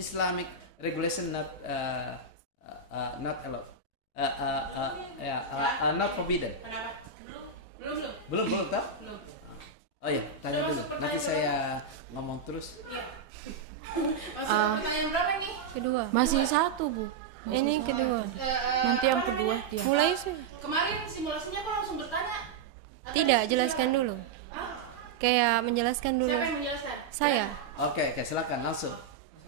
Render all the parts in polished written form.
Islamic regulation not allowed. Not forbidden. Belum tak? Oh iya, tanya dulu. Nanti saya ngomong terus. Pertanyaan berapa nih? Kedua. Masih satu, Bu. Ini kedua. Nanti yang kedua dia. Mulai sih. Kemarin simulasinya kok langsung bertanya? Tidak, jelaskan dulu. Kayak menjelaskan dulu. Siapa yang menjelaskan? Saya. Oke, silakan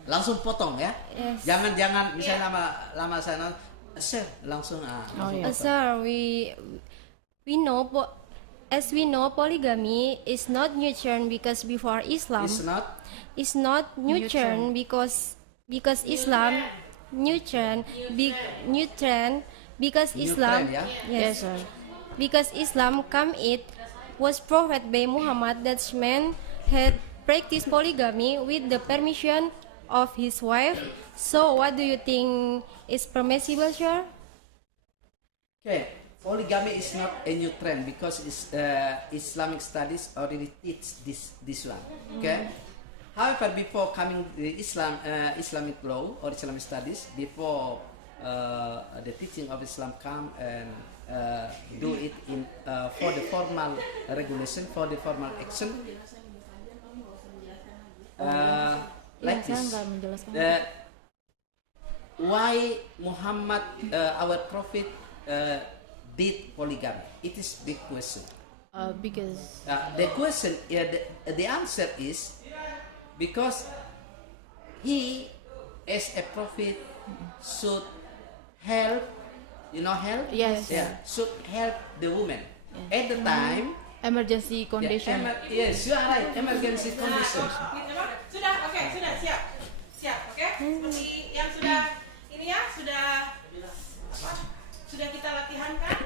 langsung potong ya. Yes. Jangan misalnya lama saya sir langsung Sir, we know as we know polygamy is not new trend because before Islam is not new trend because Islam new trend because Islam trend, ya? yes sir. Because Islam come it was prophet by Muhammad that man had practiced polygamy with the permission of his wife. So what do you think is permissible, sir? Okay, polygamy is not a new trend because Islamic studies already teach this one. Okay. However, before coming the Islamic law or Islamic studies, before the teaching of Islam come and do it in for the formal regulation, for the formal action, like this. Why Muhammad, our prophet, did polygamy? It is big question. Because The question, the answer is because he, as a prophet, should help. You know, help. Yes. Yeah, should help the woman at the time. emergency condition. Yes, you are right. Emergency condition. Sudah, oke, sudah siap, oke. Seperti yang sudah ini ya, sudah kita latihan kan?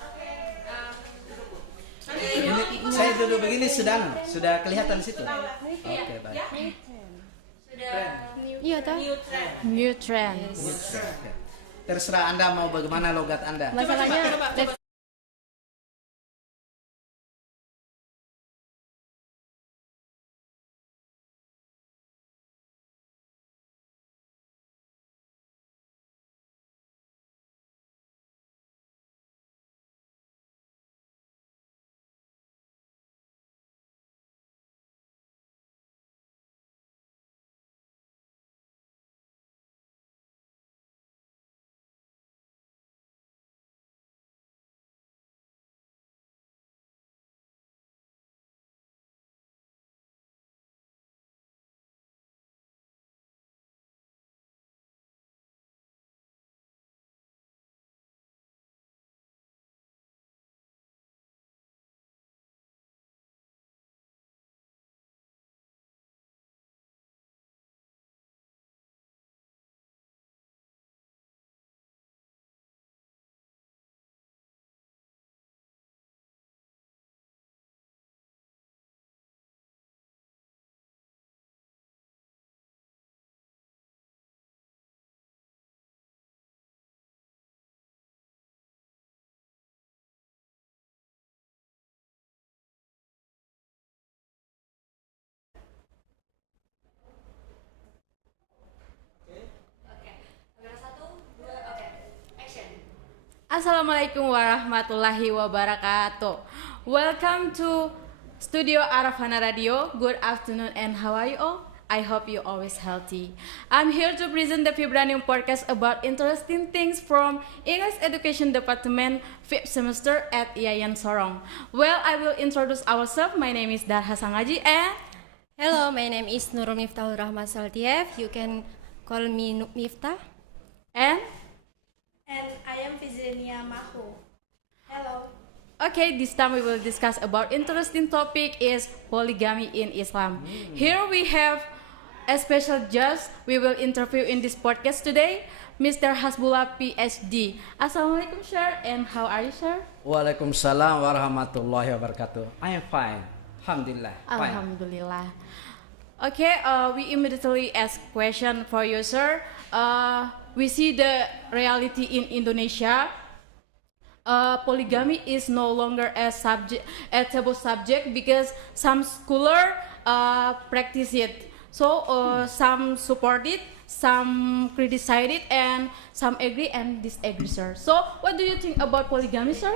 Oke. Nanti Saya duduk begini sudah kelihatan di situ. Oke, baik. Ya? Sudah Iya toh? new trend. New trend. Oke. Terserah Anda mau bagaimana logat Anda. Masalahnya Coba. Assalamualaikum warahmatullahi wabarakatuh. Welcome to Studio Arafana Radio. Good afternoon and how are you all? I hope you always healthy. I'm here to present the Vibranium podcast about interesting things from English Education Department 5th semester at Yayan Sorong. Well, I will introduce ourselves. My name is Darha Sangadji and hello, my name is Nurul Miftahul Soltief. You can call me Miftah. and I am Fijriniia Mahu. Hello. okay, this time we will discuss about interesting topic is polygamy in Islam. Here we have a special guest we will interview in this podcast today, Mr. Hasbullah Ph.D. Assalamualaikum, sir, and how are you, sir? Waalaikumsalam warahmatullahi wabarakatuh. I am fine. Alhamdulillah. Fine. Alhamdulillah. Okay, we immediately ask question for you, sir. We see the reality in Indonesia. Polygamy is no longer a taboo subject because some scholar practice it. So some support it, some criticize it, and some agree and disagree, sir. So what do you think about polygamy, sir?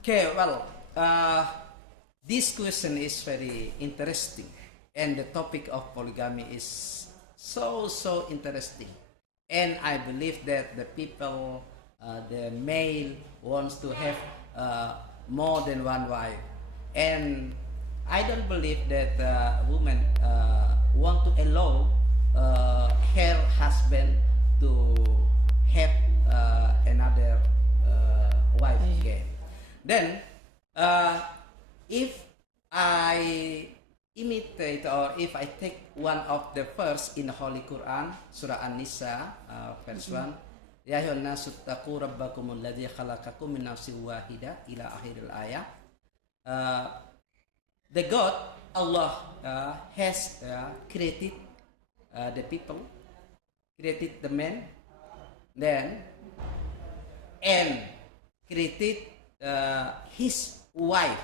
Okay, well, this question is very interesting, and the topic of polygamy is so interesting, and I believe that the people, the male wants to have more than one wife, and I don't believe that women want to allow her husband to have another wife again. Then, if I imitate or if I take one of the verse in the Holy Quran, Surah An-Nisa, verse 1, Ya ayyuhan nasu taqu rabbakumul ladzi khalaqakum min nafsin wahidah ila akhiril ayat. The God, Allah, has created the people, created the man, then, and created his wife,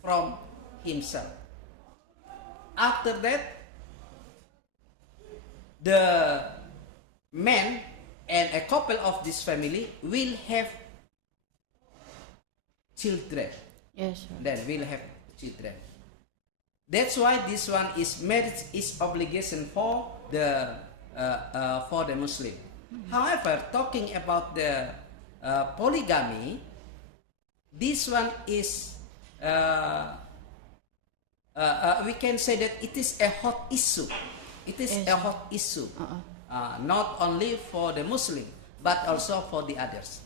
from himself. After that, the man and a couple of this family will have children. Yes, sir. Then will have children. That's why this one is marriage is obligation for the Muslim. However, talking about the polygamy, this one is we can say that it is a hot issue. It is a hot issue, not only for the Muslim but also for the others.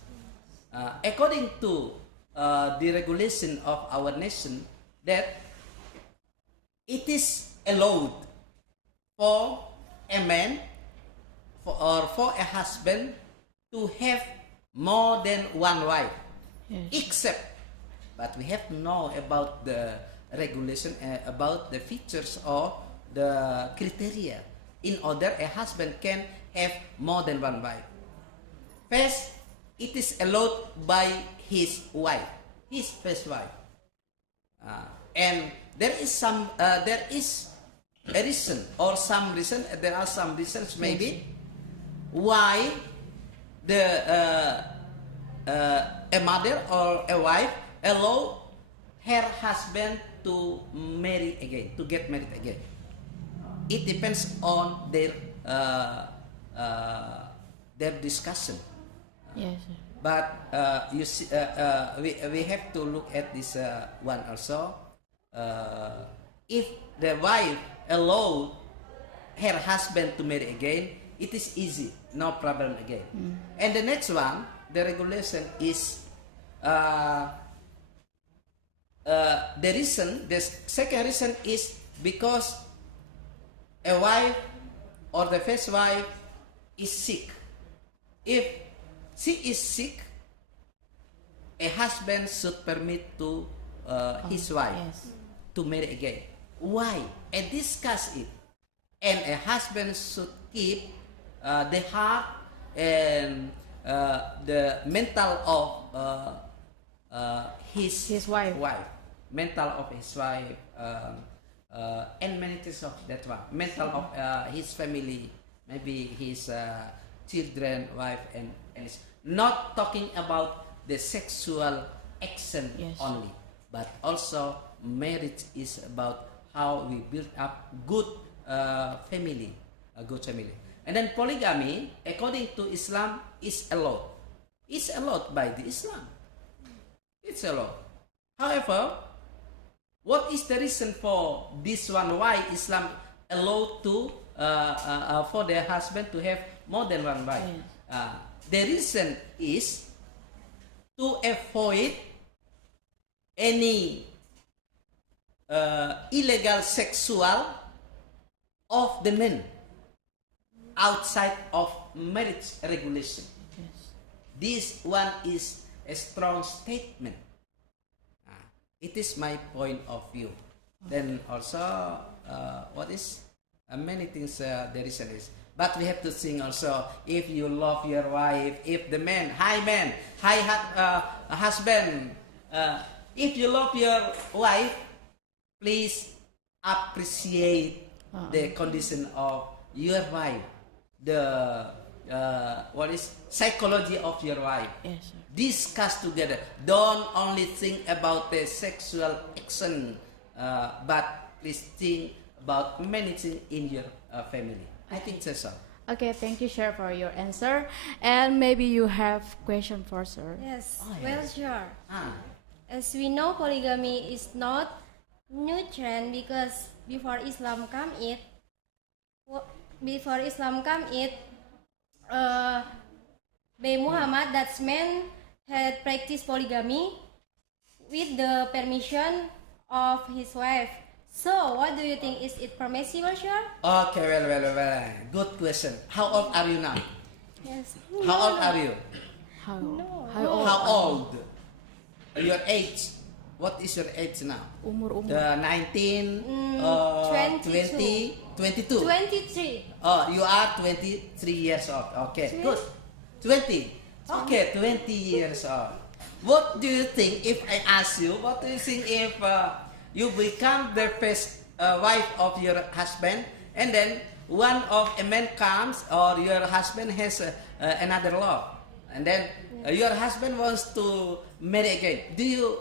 According to the regulation of our nation, that it is allowed for a man or for a husband to have more than one wife, except, but we have to know about the regulation, about the features or the criteria in order a husband can have more than one wife. First, it is allowed by his wife, his first wife, and there is a reason or some reason. There are some reasons maybe why the a mother or a wife allow her husband to marry again, to get married again. It depends on their discussion. Yes, sir. But you see, we have to look at this one also. If the wife allow her husband to marry again, it is easy, no problem again. And the next one, the regulation is the reason. The second reason is because a wife or the first wife is sick. If she is sick, a husband should permit to his wife to marry again. Why? And discuss it. And a husband should keep the heart and the mental of his wife. Mental of his wife, and many things of that one. Mental of his family, maybe his children, wife, and his. Not talking about the sexual action only, but also marriage is about how we build up good family, a good family. And then polygamy, according to Islam, is allowed. It's allowed by the Islam. It's allowed. However, what is the reason for this one? Why Islam allowed to for their husband to have more than one wife? The reason is to avoid any illegal sexual of the men outside of marriage regulation. This one is a strong statement. It is my point of view. Then also, what is many things the reason is. But we have to sing also. If you love your wife, if the man, husband, if you love your wife, please appreciate the condition of your wife, the what is psychology of your wife. Yes, sir. Discuss together. Don't only think about the sexual action, but please think about many things in your family. I think that's all. Okay, thank you, sir, for your answer. And maybe you have question for sir. Yes, Oh, yes. well, sure. Ah, As we know, polygamy is not new trend because before Islam come it, by Muhammad, that man had practiced polygamy with the permission of his wife. So, what do you think? Is it permissible, sure? okay, well. Good question. How old are you now? Yes. How old are you? How, No. how old? How old? Your age? What is your age now? Umur. The 19, 22. 22. 23. Oh, you are 23 years old. Okay, good. 20. Okay, 20 years old. What do you think if I ask you? What do you think if you become the first wife of your husband, and then one of a man comes, or your husband has another love, and then your husband wants to marry again? Do you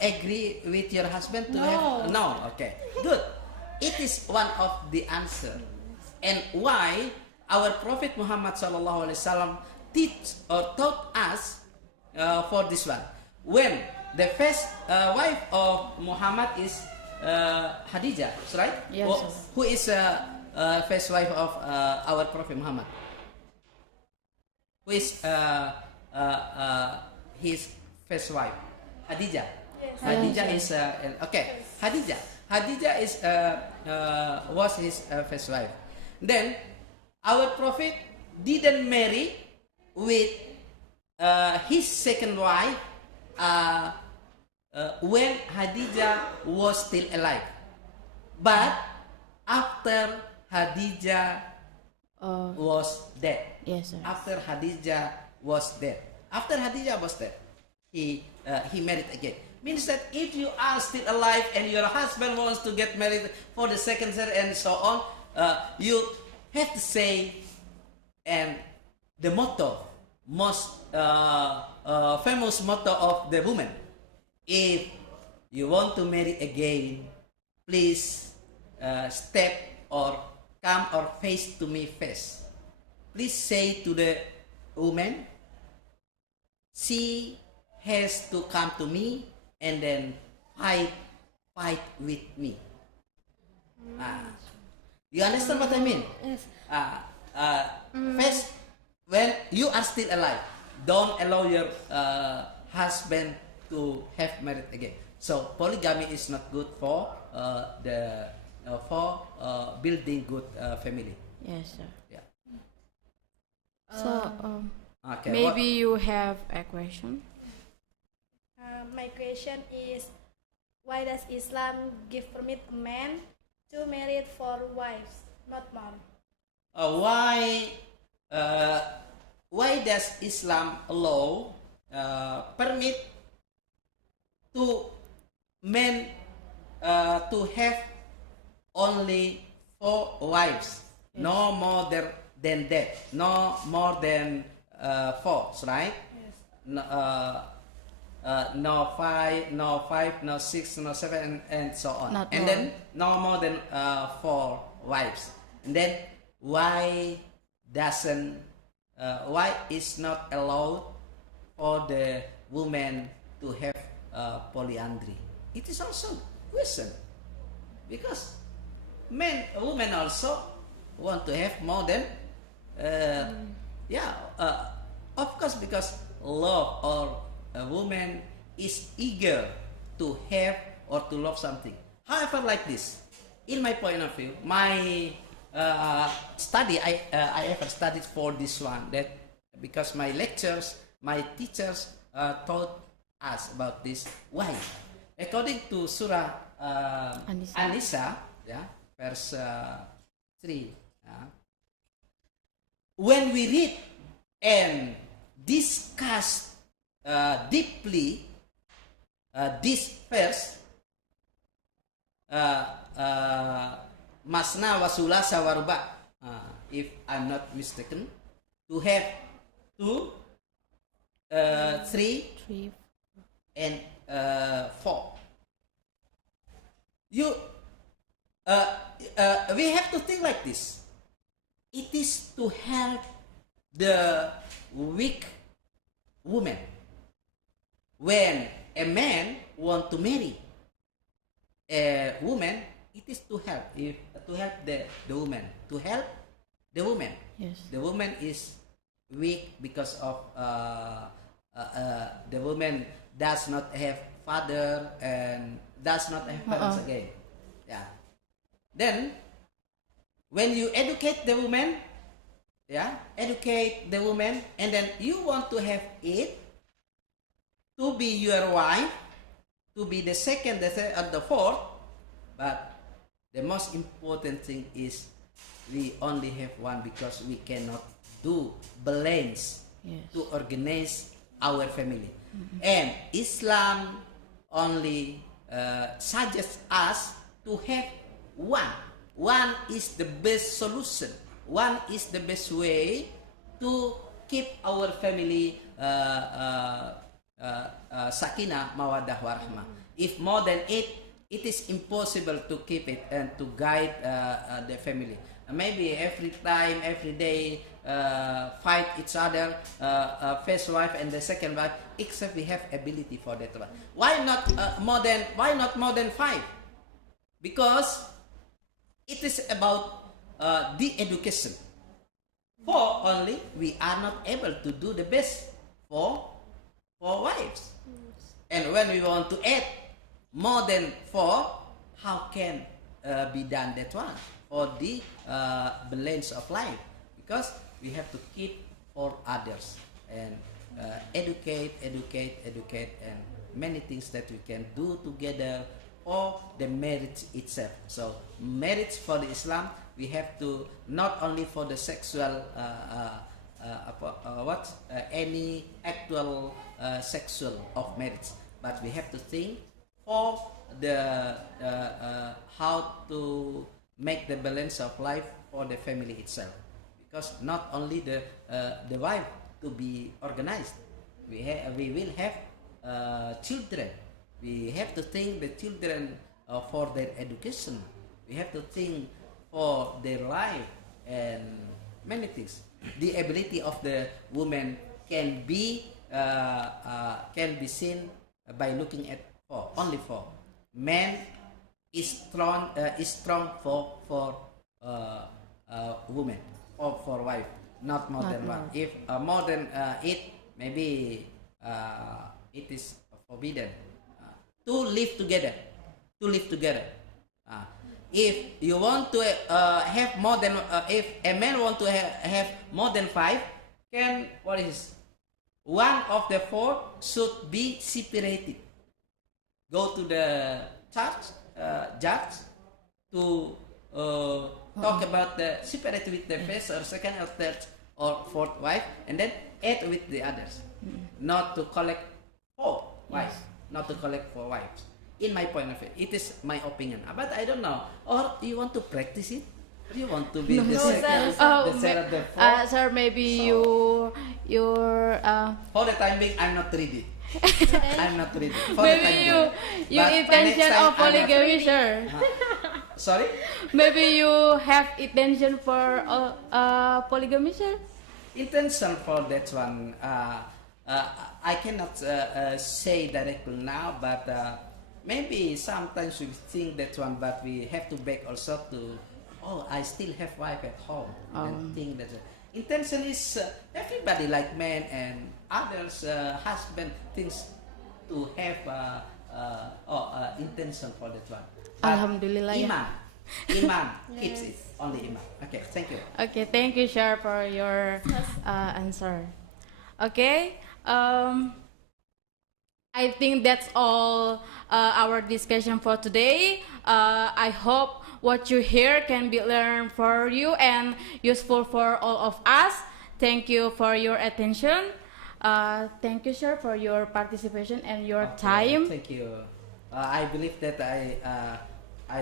agree with your husband to No. have? No. Okay, good. It is one of the answer, and why our Prophet Muhammad sallallahu alaihi wasallam teach or taught us for this one. When the first wife of Muhammad is Khadijah, right? Yes, Who- sir. Who is first wife of our Prophet Muhammad? Who is his first wife? Khadijah. Yes. Khadijah is okay. Khadijah is was his first wife. Then our Prophet didn't marry with his second wife when Khadijah was still alive, but after Khadijah was dead. Yes, sir. After Khadijah was dead. He married again. Means that if you are still alive and your husband wants to get married for the second, third, and so on, you have to say, and the motto, most famous motto of the woman: if you want to marry again, please step or come or face to me first. Please say to the woman, she has to come to me and then fight with me. You understand what I mean? Yes. First, when you are still alive, don't allow your husband to have married again. So polygamy is not good for building good family. Yes, sir. Yeah. So, Okay. maybe you have a question. My question is, why does Islam give permit a man to marry 4 wives, not more? Why does Islam allow permit to men to have only 4 wives, no more than that, no more than 4, right? Yes. No 5, no 6, no 7, and so on. Not And more. then no more than 4 wives. And then why is not allowed for the woman to have polyandry? It is also question, because women also want to have more than of course, because love or a woman is eager to have or to love something. However, like this, in my point of view, my study, I ever studied for this one, that because my lectures, my teachers taught us about this. Why? According to Surah An-Nisa, verse 3, when we read and discuss deeply this verse, masna wasulasa waruba. If I'm not mistaken, to have 2, 3, and 4. We have to think like this. It is to help the weak woman. When a man want to marry a woman, it is to help the woman. To help the woman. Yes. The woman is weak because of the woman does not have father and does not have parents again. Yeah. Then when you educate the woman, and then you want to have it to be your wife, to be the second, the third, and the fourth, but the most important thing is we only have one because we cannot do balance to organize our family. And Islam only suggests us to have one. One is the best solution. One is the best way to keep our family sakinah, mawaddah, warahmah. If more than it is impossible to keep it and to guide the family. Maybe every time, every day, fight each other, first wife and the second wife, except we have ability for that one. Why not more than 5? Because it is about the education. 4 only, we are not able to do the best for wives. And when we want to add more than 4, how can be done that one for the balance of life? Because we have to keep for others and educate, and many things that we can do together for the marriage itself. So marriage for the Islam, we have to not only for the sexual any actual sexual of marriage, but we have to think for the how to make the balance of life for the family itself. Because not only the wife to be organized, we will have children. We have to think the children for their education. We have to think for their life and many things. The ability of the woman can be seen by looking at only 4. Man is strong for woman or for wife, not more than one. If more than it, maybe it is forbidden to live together. If you want to have more than, if a man want to have more than 5, can one of the 4 should be separated. Go to the judge to talk about the separate with the first or second or third or fourth wife, and then add with the others. Not to collect 4 wives, not to collect 4 wives. In my point of view, it is my opinion, but I don't know. Or you want to practice it? Or you want to be the second, the fourth? Sir, maybe you're for the time being, I'm not ready. I'm not ready. For maybe you intention of polygamy, sir. Sorry? Maybe you have intention for polygamy, sir? Intention for that one, I cannot say directly now, but maybe sometimes we think that one, but we have to back also to, I still have wife at home. And think that intention is everybody like men and others, husband, things to have intention for that one. But Alhamdulillah. Iman keeps it. Only Iman. Okay, thank you. Okay, thank you, sir, for your answer. Okay, I think that's all our discussion for today. I hope what you hear can be learned for you and useful for all of us. Thank you for your attention. Thank you, sir, for your participation and your time. Thank you. I believe that I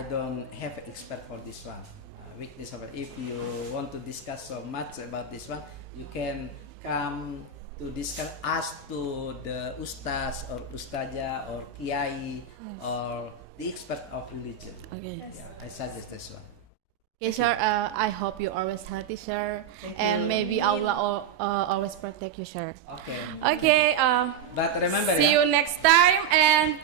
don't have expert for this one. weakness of it. If you want to discuss so much about this one, you can come to discuss, ask to the ustaz or ustazah or kiai or the expert of religion. Okay. Yeah, I suggest this one. Okay, sir. I hope you always healthy, sir, and maybe Allah always protect you, sir. Okay. Okay. But remember, See you next time, and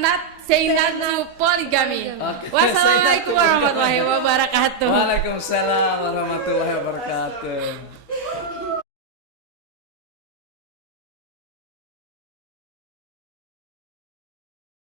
not saying not to polygamy. Okay. Wassalamualaikum warahmatullahi wabarakatuh. Waalaikumsalam warahmatullahi wabarakatuh.